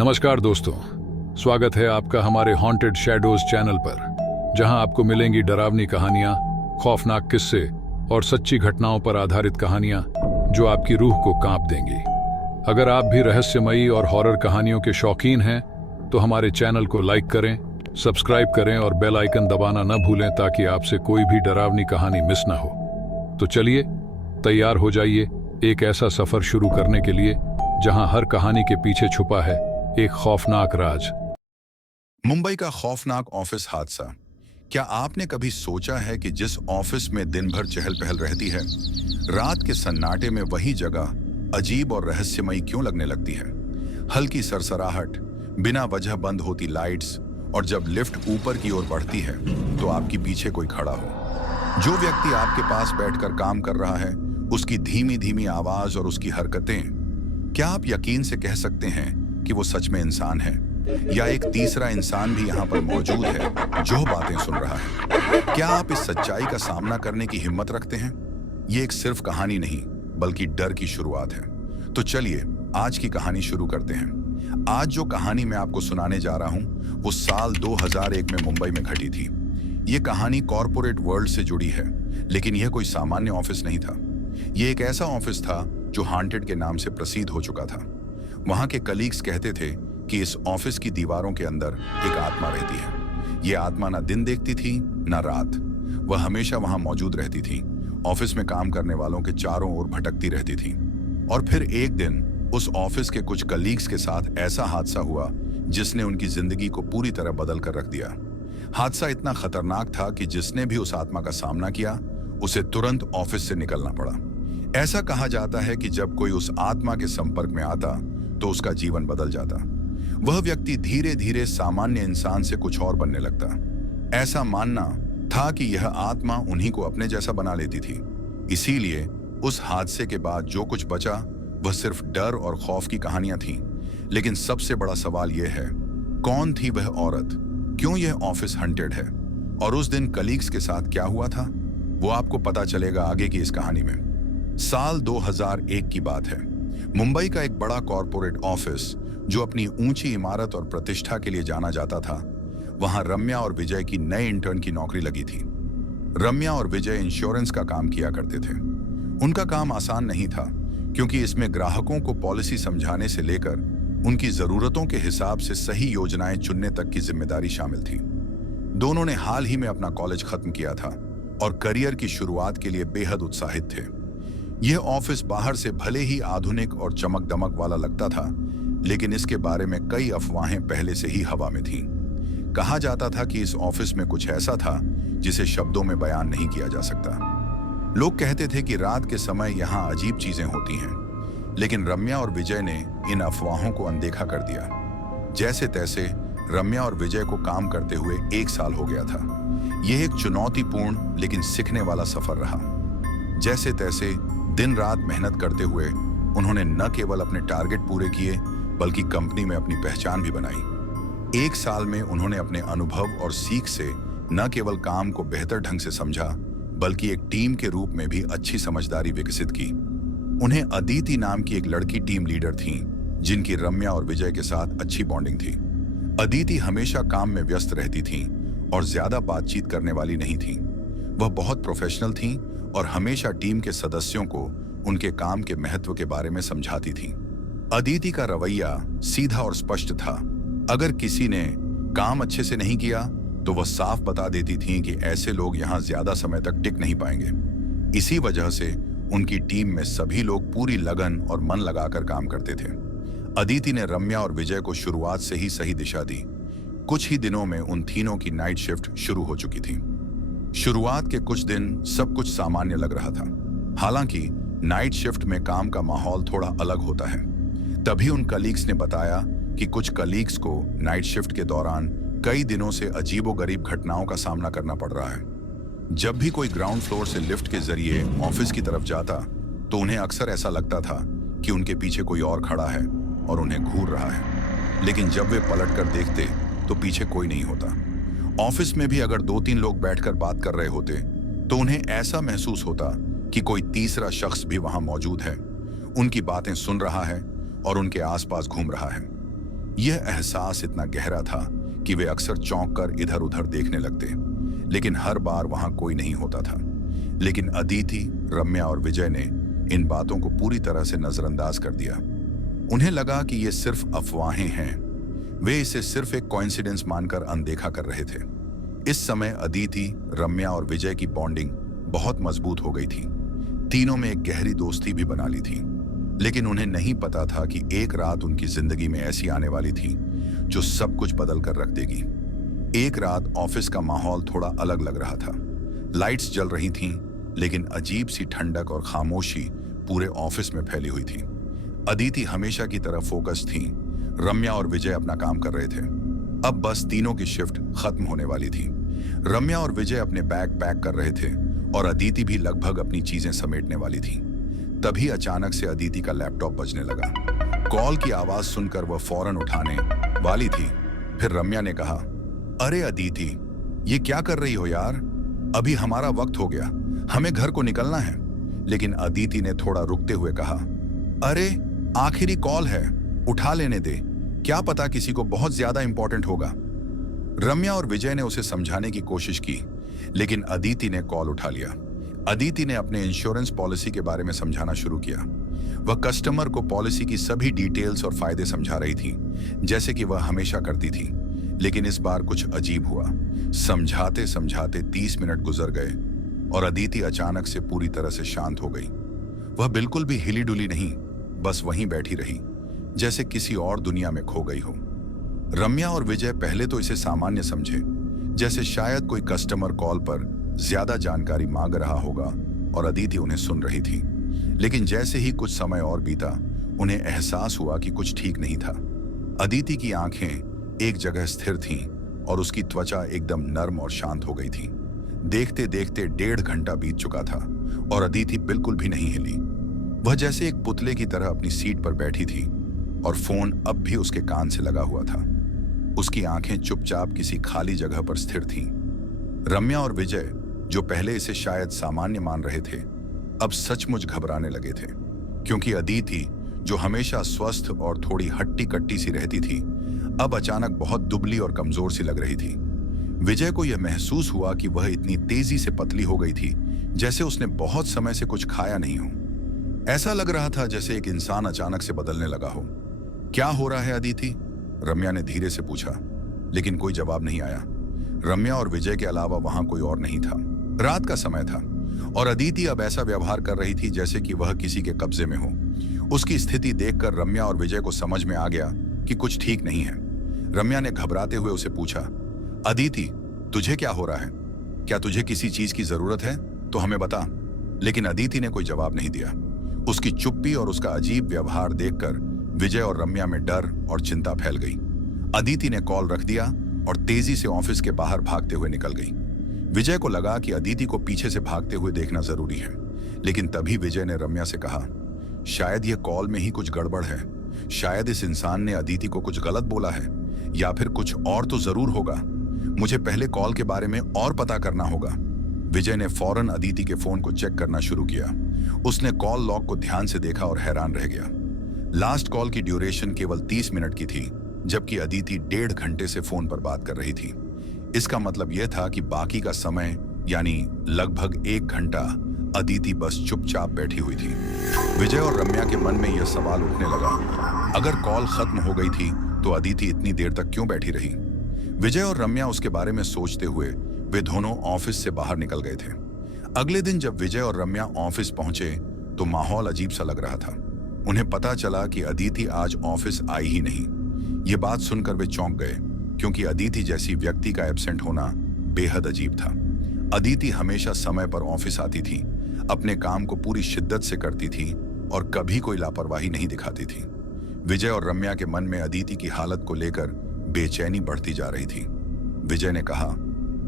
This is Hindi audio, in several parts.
नमस्कार दोस्तों, स्वागत है आपका हमारे हॉन्टेड शैडोज चैनल पर, जहां आपको मिलेंगी डरावनी कहानियां, खौफनाक किस्से और सच्ची घटनाओं पर आधारित कहानियां जो आपकी रूह को कांप देंगी। अगर आप भी रहस्यमयी और हॉरर कहानियों के शौकीन हैं तो हमारे चैनल को लाइक करें, सब्सक्राइब करें और बेल आइकन दबाना न भूलें ताकि आपसे कोई भी डरावनी कहानी मिस ना हो। तो चलिए तैयार हो जाइए एक ऐसा सफर शुरू करने के लिए जहां हर कहानी के पीछे छुपा है एक खौफनाक राज। मुंबई का खौफनाक ऑफिस हादसा। क्या आपने कभी सोचा है कि जिस ऑफिस में दिन भर चहल पहल रहती है, रात के सन्नाटे में वही जगह अजीब और रहस्यमयी क्यों लगने लगती है? हल्की सरसराहट, बिना वजह बंद होती लाइट्स, और जब लिफ्ट ऊपर की ओर बढ़ती है तो आपके पीछे कोई खड़ा हो। जो व्यक्ति आपके पास बैठकर काम कर रहा है, उसकी धीमी धीमी आवाज और उसकी हरकतें, क्या आप यकीन से कह सकते हैं कि वो सच में इंसान है, या एक तीसरा इंसान भी यहाँ पर मौजूद है जो बातें सुन रहा है? क्या आप इस सच्चाई का सामना करने की हिम्मत रखते हैं? ये एक सिर्फ कहानी नहीं बल्कि डर की शुरुआत है। तो चलिए आज की कहानी शुरू करते हैं। आज जो कहानी मैं आपको सुनाने जा रहा हूँ वो साल 2001 में मुंबई में घटी थी। ये कहानी कॉरपोरेट वर्ल्ड से जुड़ी है, लेकिन यह कोई सामान्य ऑफिस नहीं था। ये एक ऐसा ऑफिस था जो हॉन्टेड के नाम से प्रसिद्ध हो चुका था। वहां के कलीग्स कहते थे कि इस ऑफिस की दीवारों के अंदर एक आत्मा रहती है। ये आत्मा ना दिन देखती थी ना रात, वह हमेशा वहां मौजूद रहती थी। ऑफिस में काम करने वालों के चारों ओर भटकती रहती थी। और फिर एक दिन उस ऑफिस के कुछ कलीग्स के साथ ऐसा हादसा हुआ जिसने उनकी जिंदगी को पूरी तरह बदल कर रख दिया। हादसा इतना खतरनाक था कि जिसने भी उस आत्मा का सामना किया उसे तुरंत ऑफिस से निकलना पड़ा। ऐसा कहा जाता है कि जब कोई उस आत्मा के संपर्क में आता तो उसका जीवन बदल जाता। वह व्यक्ति धीरे धीरे सामान्य इंसान से कुछ और बनने लगता। ऐसा मानना था कि यह आत्मा उन्हीं को अपने जैसा बना लेती थी। इसीलिए उस हादसे के बाद जो कुछ बचा वह सिर्फ डर और खौफ की कहानियां थीं। लेकिन सबसे बड़ा सवाल यह है, कौन थी वह औरत? क्यों यह ऑफिस हंटेड है? और उस दिन कलीग्स के साथ क्या हुआ था, वो आपको पता चलेगा आगे की इस कहानी में। साल 2001 की बात है। मुंबई का एक बड़ा कॉरपोरेट ऑफिस जो अपनी ऊंची इमारत और प्रतिष्ठा के लिए जाना जाता था, वहां रम्या और विजय की नए इंटर्न की नौकरी लगी थी। रम्या और विजय इंश्योरेंस का काम किया करते थे। उनका काम आसान नहीं था क्योंकि इसमें ग्राहकों को पॉलिसी समझाने से लेकर उनकी जरूरतों के हिसाब से सही योजनाएं चुनने तक की जिम्मेदारी शामिल थी। दोनों ने हाल ही में अपना कॉलेज खत्म किया था और करियर की शुरुआत के लिए बेहद उत्साहित थे। यह ऑफिस बाहर से भले ही आधुनिक और चमक दमक वाला लगता था, लेकिन इसके बारे में कई अफवाहें पहले से ही हवा में थीं। कहा जाता था कि इस ऑफिस में कुछ ऐसा था जिसे शब्दों में बयान नहीं किया जा सकता। लोग कहते थे कि रात के समय यहाँ अजीब चीजें होती हैं, लेकिन रम्या और विजय ने इन अफवाहों को अनदेखा कर दिया। जैसे तैसे रम्या और विजय को काम करते हुए 1 साल हो गया था। यह एक चुनौतीपूर्ण लेकिन सीखने वाला सफर रहा। जैसे तैसे दिन रात मेहनत करते हुए उन्होंने न केवल अपने टारगेट पूरे किए बल्कि कंपनी में अपनी पहचान भी बनाई। 1 साल में उन्होंने अपने अनुभव और सीख से न केवल काम को बेहतर ढंग से समझा बल्कि एक टीम के रूप में भी अच्छी समझदारी विकसित की। उन्हें अदिति नाम की एक लड़की टीम लीडर थी जिनकी रम्या और विजय के साथ अच्छी बॉन्डिंग थी। अदिति हमेशा काम में व्यस्त रहती थी और ज्यादा बातचीत करने वाली नहीं थी। वह बहुत प्रोफेशनल थी और हमेशा टीम के सदस्यों को उनके काम के महत्व के बारे में समझाती थी। अदिति का रवैया सीधा और स्पष्ट था। अगर किसी ने काम अच्छे से नहीं किया तो वह साफ बता देती थी कि ऐसे लोग यहाँ ज्यादा समय तक टिक नहीं पाएंगे। इसी वजह से उनकी टीम में सभी लोग पूरी लगन और मन लगाकर काम करते थे। अदिति ने रम्या और विजय को शुरुआत से ही सही दिशा दी। कुछ ही दिनों में उन तीनों की नाइट शिफ्ट शुरू हो चुकी थी। शुरुआत के कुछ दिन सब कुछ सामान्य लग रहा था। हालांकि नाइट शिफ्ट में काम का माहौल थोड़ा अलग होता है। तभी उन कलीग्स ने बताया कि कुछ कलीग्स को नाइट शिफ्ट के दौरान कई दिनों से अजीबोगरीब घटनाओं का सामना करना पड़ रहा है। जब भी कोई ग्राउंड फ्लोर से लिफ्ट के जरिए ऑफिस की तरफ जाता तो उन्हें अक्सर ऐसा लगता था कि उनके पीछे कोई और खड़ा है और उन्हें घूर रहा है। लेकिन जब वे पलट कर देखते तो पीछे कोई नहीं होता। ऑफिस में भी अगर 2-3 लोग बैठकर बात कर रहे होते तो उन्हें ऐसा महसूस होता कि कोई तीसरा शख्स भी वहां मौजूद है, उनकी बातें सुन रहा है और उनके आसपास घूम रहा है। यह एहसास इतना गहरा था कि वे अक्सर चौंक कर इधर उधर देखने लगते, लेकिन हर बार वहां कोई नहीं होता था। लेकिन अदिति, रम्या और विजय ने इन बातों को पूरी तरह से नजरअंदाज कर दिया। उन्हें लगा कि ये सिर्फ अफवाहें हैं। वे इसे सिर्फ एक कोइंसिडेंस मानकर अनदेखा कर रहे थे। इस समय अदिति, रम्या और विजय की बॉन्डिंग बहुत मजबूत हो गई थी। तीनों में एक गहरी दोस्ती भी बना ली थी। लेकिन उन्हें नहीं पता था कि एक रात उनकी जिंदगी में ऐसी आने वाली थी जो सब कुछ बदल कर रख देगी। एक रात ऑफिस का माहौल थोड़ा अलग लग रहा था। लाइट्स जल रही थीं, लेकिन अजीब सी ठंडक और खामोशी पूरे ऑफिस में फैली हुई थी। अदिति हमेशा की तरह फोकस थी। रम्या और विजय अपना काम कर रहे थे। अब बस तीनों की शिफ्ट खत्म होने वाली थी। रम्या और विजय अपने बैग पैक कर रहे थे और अदिति भी लगभग अपनी चीजें समेटने वाली थी। तभी अचानक से अदिति का लैपटॉप बजने लगा। कॉल की आवाज सुनकर वह फौरन उठाने वाली थी। फिर रम्या ने कहा, अरे अदिति, ये क्या कर रही हो यार? अभी हमारा वक्त हो गया, हमें घर को निकलना है। लेकिन अदिति ने थोड़ा रुकते हुए कहा, अरे आखिरी कॉल है, उठा लेने दे, क्या पता किसी को बहुत ज्यादा इंपॉर्टेंट होगा। रम्या और विजय ने उसे समझाने की कोशिश की, लेकिन अदिति ने कॉल उठा लिया। अदिति ने अपने इंश्योरेंस पॉलिसी के बारे में समझाना शुरू किया। वह कस्टमर को पॉलिसी की सभी डिटेल्स और फायदे समझा रही थी, जैसे कि वह हमेशा करती थी। लेकिन इस बार कुछ अजीब हुआ। समझाते समझाते 30 मिनट गुजर गए और अदिति अचानक से पूरी तरह से शांत हो गई। वह बिल्कुल भी हिली डुली नहीं, बस वहीं बैठी रही, जैसे किसी और दुनिया में खो गई हो। रम्या और विजय पहले तो इसे सामान्य समझे, जैसे शायद कोई कस्टमर कॉल पर ज्यादा जानकारी मांग रहा होगा और अदिति उन्हें सुन रही थी। लेकिन जैसे ही कुछ समय और बीता, उन्हें एहसास हुआ कि कुछ ठीक नहीं था। अदिति की आंखें एक जगह स्थिर थीं और उसकी त्वचा एकदम नर्म और शांत हो गई थी। देखते देखते 1.5 घंटा बीत चुका था और अदिति बिल्कुल भी नहीं हिली। वह जैसे एक पुतले की तरह अपनी सीट पर बैठी थी और फोन अब भी उसके कान से लगा हुआ था। उसकी आंखें चुपचाप किसी खाली जगह पर स्थिर थीं। रम्या और विजय, जो पहले इसे शायद सामान्य मान रहे थे, अब सचमुच घबराने लगे थे, क्योंकि अदिति, जो हमेशा स्वस्थ और थोड़ी हट्टी कट्टी सी रहती थी, अब अचानक बहुत दुबली और कमजोर सी लग रही थी। विजय को यह महसूस हुआ कि वह इतनी तेजी से पतली हो गई थी जैसे उसने बहुत समय से कुछ खाया नहीं हो। ऐसा लग रहा था जैसे एक इंसान अचानक से बदलने लगा हो। क्या हो रहा है अदिति? रम्या ने धीरे से पूछा, लेकिन कोई जवाब नहीं आया। रम्या और विजय के अलावा वहां कोई और नहीं था। रात का समय था और अदिति अब ऐसा व्यवहार कर रही थी जैसे कि वह किसी के कब्जे में हो। उसकी स्थिति देखकर रम्या और विजय को समझ में आ गया कि कुछ ठीक नहीं है। रम्या ने घबराते हुए उसे पूछा, अदिति, तुझे क्या हो रहा है? क्या तुझे किसी चीज की जरूरत है तो हमें बता। लेकिन अदिति ने कोई जवाब नहीं दिया। उसकी चुप्पी और उसका अजीब व्यवहार देखकर विजय और रम्या में डर और चिंता फैल गई। अदिति ने कॉल रख दिया और तेजी से ऑफिस के बाहर भागते हुए निकल गई। विजय को लगा कि अदिति को पीछे से भागते हुए देखना जरूरी है, लेकिन तभी विजय ने रम्या से कहा, शायद यह कॉल में ही कुछ गड़बड़ है। शायद इस इंसान ने अदिति को कुछ गलत बोला है, या फिर कुछ और तो जरूर होगा। मुझे पहले कॉल के बारे में और पता करना होगा। विजय ने फौरन अदिति के फोन को चेक करना शुरू किया। उसने कॉल लॉग को ध्यान से देखा और हैरान रह गया। लास्ट कॉल की ड्यूरेशन केवल 30 मिनट की थी, जबकि अदिति 1.5 घंटे से फोन पर बात कर रही थी। इसका मतलब यह था कि बाकी का समय, यानी लगभग 1 घंटा, अदिति बस चुपचाप बैठी हुई थी। विजय और रम्या के मन में यह सवाल उठने लगा, अगर कॉल खत्म हो गई थी तो अदिति इतनी देर तक क्यों बैठी रही? विजय और रम्या उसके बारे में सोचते हुए वे दोनों ऑफिस से बाहर निकल गए थे। अगले दिन जब विजय और रम्या ऑफिस पहुंचे तो माहौल अजीब सा लग रहा था। उन्हें पता चला कि अदिति आज ऑफिस आई ही नहीं। ये बात सुनकर वे चौंक गए, क्योंकि अदिति जैसी व्यक्ति का एब्सेंट होना बेहद अजीब था। अदिति हमेशा समय पर ऑफिस आती थी, अपने काम को पूरी शिद्दत से करती थी और कभी कोई लापरवाही नहीं दिखाती थी। विजय और रम्या के मन में अदिति की हालत को लेकर बेचैनी बढ़ती जा रही थी। विजय ने कहा,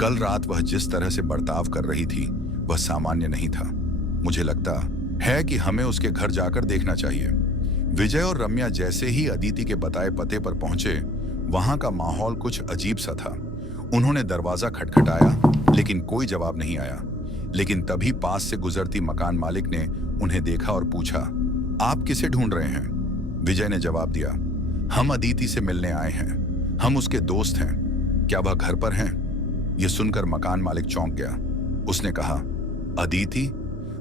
कल रात वह जिस तरह से बर्ताव कर रही थी वह सामान्य नहीं था। मुझे लगता है कि हमें उसके घर जाकर देखना चाहिए। विजय और रम्या जैसे ही अदिति के बताए पते पर पहुंचे, वहां का माहौल कुछ अजीब सा था। उन्होंने दरवाजा खटखटाया, लेकिन कोई जवाब नहीं आया। लेकिन तभी पास से गुजरती मकान मालिक ने उन्हें देखा और पूछा, आप किसे ढूंढ रहे हैं? विजय ने जवाब दिया, हम अदिति से मिलने आए हैं, हम उसके दोस्त हैं, क्या वह घर पर हैं? यह सुनकर मकान मालिक चौंक गया। उसने कहा, अदिति?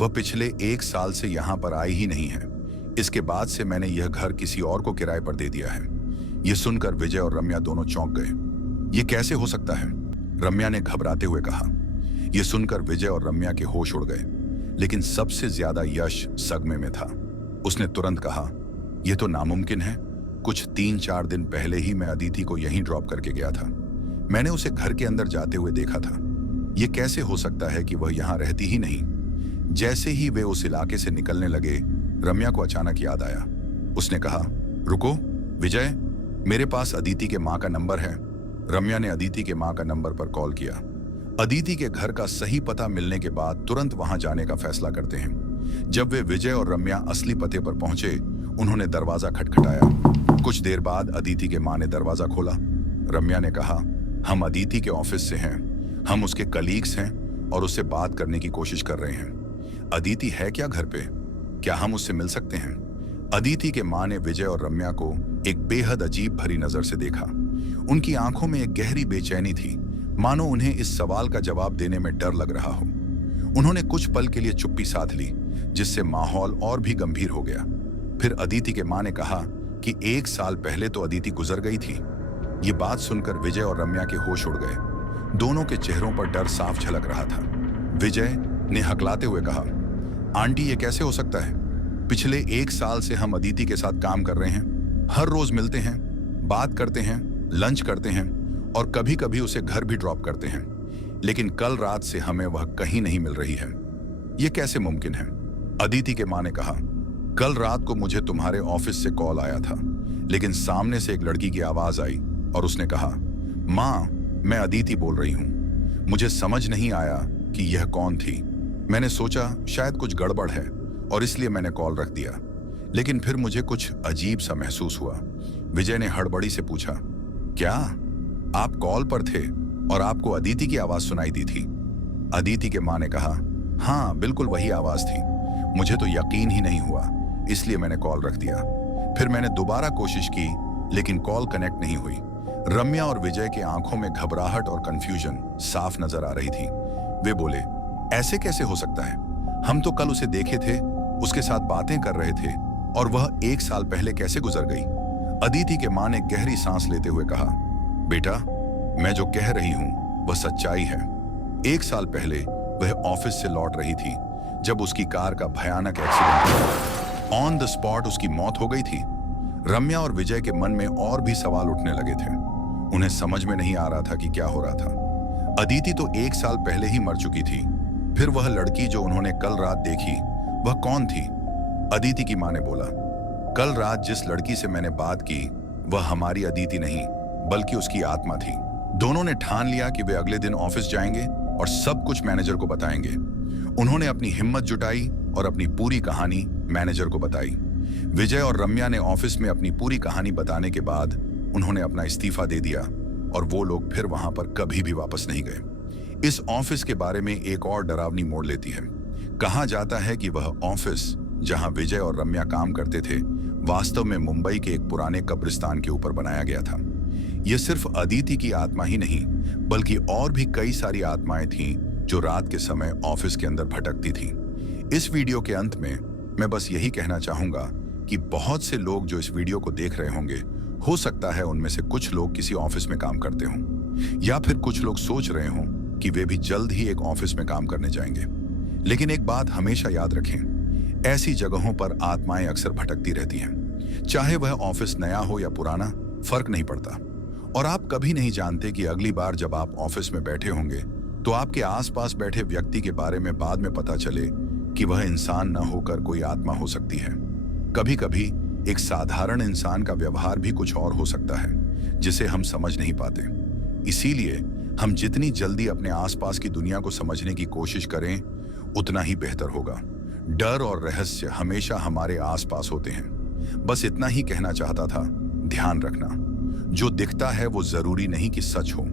वह पिछले 1 साल से यहां पर आई ही नहीं है। इसके बाद से मैंने यह घर किसी और को किराए पर दे दिया है। यह सुनकर विजय और रम्या दोनों चौंक गए। यह कैसे हो सकता है? रम्या ने घबराते हुए कहा। यह सुनकर विजय और रम्या के होश उड़ गए, लेकिन सबसे ज्यादा यश सदमे में था। उसने तुरंत कहा, यह तो नामुमकिन है। कुछ 3-4 दिन पहले ही मैं अदिति को यहीं ड्रॉप करके गया था। मैंने उसे घर के अंदर जाते हुए देखा था। यह कैसे हो सकता है कि वह यहां रहती ही नहीं? जैसे ही वे उस इलाके से निकलने लगे, रम्या को अचानक याद आया। उसने कहा, रुको विजय, मेरे पास अदिति के मां का नंबर है। रम्या ने अदिति के मां का नंबर पर कॉल किया। अदिति के घर का सही पता मिलने के बाद तुरंत वहां जाने का फैसला करते हैं। जब वे विजय और रम्या असली पते पर पहुंचे, उन्होंने दरवाजा खटखटाया। कुछ देर बाद अदिति के मां ने दरवाजा खोला। रम्या ने कहा, हम अदिति के ऑफिस से हैं, हम उसके कलीग्स हैं और उससे बात करने की कोशिश कर रहे हैं। अदिति है क्या घर पे? क्या हम उससे मिल सकते हैं? अदिति के मां ने विजय और रम्या को एक बेहद अजीब भरी नजर से देखा। उनकी आंखों में एक गहरी बेचैनी थी, मानो उन्हें इस सवाल का जवाब देने में डर लग रहा हो। उन्होंने कुछ पल के लिए चुप्पी साध ली, जिससे माहौल और भी गंभीर हो गया। फिर अदिति के मां ने कहा कि 1 साल पहले तो अदिति गुजर गई थी। ये बात सुनकर विजय और रम्या के होश उड़ गए। दोनों के चेहरों पर डर साफ झलक रहा था। विजय ने हकलाते हुए कहा, आंटी ये कैसे हो सकता है? पिछले 1 साल से हम अदिति के साथ काम कर रहे हैं। हर रोज मिलते हैं, बात करते हैं, लंच करते हैं और कभी कभी उसे घर भी ड्रॉप करते हैं। लेकिन कल रात से हमें वह कहीं नहीं मिल रही है। यह कैसे मुमकिन है? अदिति के मां ने कहा, कल रात को मुझे तुम्हारे ऑफिस से कॉल आया था, लेकिन सामने से एक लड़की की आवाज आई और उसने कहा, मां, मैं अदिति बोल रही हूं। मुझे समझ नहीं आया कि यह कौन थी। मैंने सोचा शायद कुछ गड़बड़ है और इसलिए मैंने कॉल रख दिया, लेकिन फिर मुझे कुछ अजीब सा महसूस हुआ। विजय ने हड़बड़ी से पूछा, क्या आप कॉल पर थे और आपको अदिति की आवाज सुनाई दी थी? अदिति के मां ने कहा, हाँ बिल्कुल वही आवाज थी। मुझे तो यकीन ही नहीं हुआ, इसलिए मैंने कॉल रख दिया। फिर मैंने दोबारा कोशिश की, लेकिन कॉल कनेक्ट नहीं हुई। रम्या और विजय के आंखों में घबराहट और कंफ्यूजन साफ नजर आ रही थी। वे बोले, ऐसे कैसे हो सकता है? हम तो कल उसे देखे थे, उसके साथ बातें कर रहे थे, और वह 1 साल पहले कैसे गुजर गई? अदिति के मां ने गहरी सांस लेते हुए कहा, बेटा, मैं जो कह रही हूं वह सच्चाई है। 1 साल पहले वह ऑफिस से लौट रही थी जब उसकी कार का भयानक एक्सीडेंट हुआ। ऑन द स्पॉट उसकी मौत हो गई थी। रम्या और विजय के मन में और भी सवाल उठने लगे थे। उन्हें समझ में नहीं आ रहा था कि क्या हो रहा था। अदिति तो 1 साल पहले ही मर चुकी थी। फिर वह लड़की जो उन्होंने कल रात देखी, वह कौन थी? अदिति की मां ने बोला, कल रात जिस लड़की से मैंने बात की, वह हमारी अदिति नहीं बल्कि उसकी आत्मा थी। दोनों ने ठान लिया कि वे अगले दिन ऑफिस जाएंगे और सब कुछ मैनेजर को बताएंगे। उन्होंने अपनी हिम्मत जुटाई और अपनी पूरी कहानी मैनेजर को बताई। विजय और रम्या ने ऑफिस में अपनी पूरी कहानी बताने के बाद उन्होंने अपना इस्तीफा दे दिया और वो लोग फिर वहां पर कभी भी वापस नहीं गए। इस ऑफिस के बारे में एक और डरावनी मोड़ लेती है। कहा जाता है कि वह ऑफिस जहां विजय और रम्या काम करते थे, वास्तव में मुंबई के एक पुराने कब्रिस्तान के ऊपर बनाया गया था। यह सिर्फ अदिति की आत्मा ही नहीं, बल्कि और भी कई सारी आत्माएं थीं जो रात के समय ऑफिस के अंदर भटकती थीं। इस वीडियो के अंत में मैं बस यही कहना चाहूंगा कि बहुत से लोग जो इस वीडियो को देख रहे होंगे, हो सकता है उनमें से कुछ लोग किसी ऑफिस में काम करते हों, या फिर कुछ लोग सोच रहे हों कि वे भी जल्द ही एक ऑफिस में काम करने जाएंगे। लेकिन एक बात हमेशा याद रखें, ऐसी जगहों पर आत्माएं अक्सर भटकती रहती हैं। चाहे वह ऑफिस नया हो या पुराना, फर्क नहीं पड़ता। और आप कभी नहीं जानते कि अगली बार जब आप ऑफिस में बैठे होंगे तो आपके आसपास बैठे व्यक्ति के बारे में बाद में पता चले कि वह इंसान न होकर कोई आत्मा हो सकती है। कभी कभी एक साधारण इंसान का व्यवहार भी कुछ और हो सकता है, जिसे हम समझ नहीं पाते। इसीलिए हम जितनी जल्दी अपने आसपास की दुनिया को समझने की कोशिश करें, उतना ही बेहतर होगा। डर और रहस्य हमेशा हमारे आसपास होते हैं। बस इतना ही कहना चाहता था, ध्यान रखना, जो दिखता है वो जरूरी नहीं कि सच हो।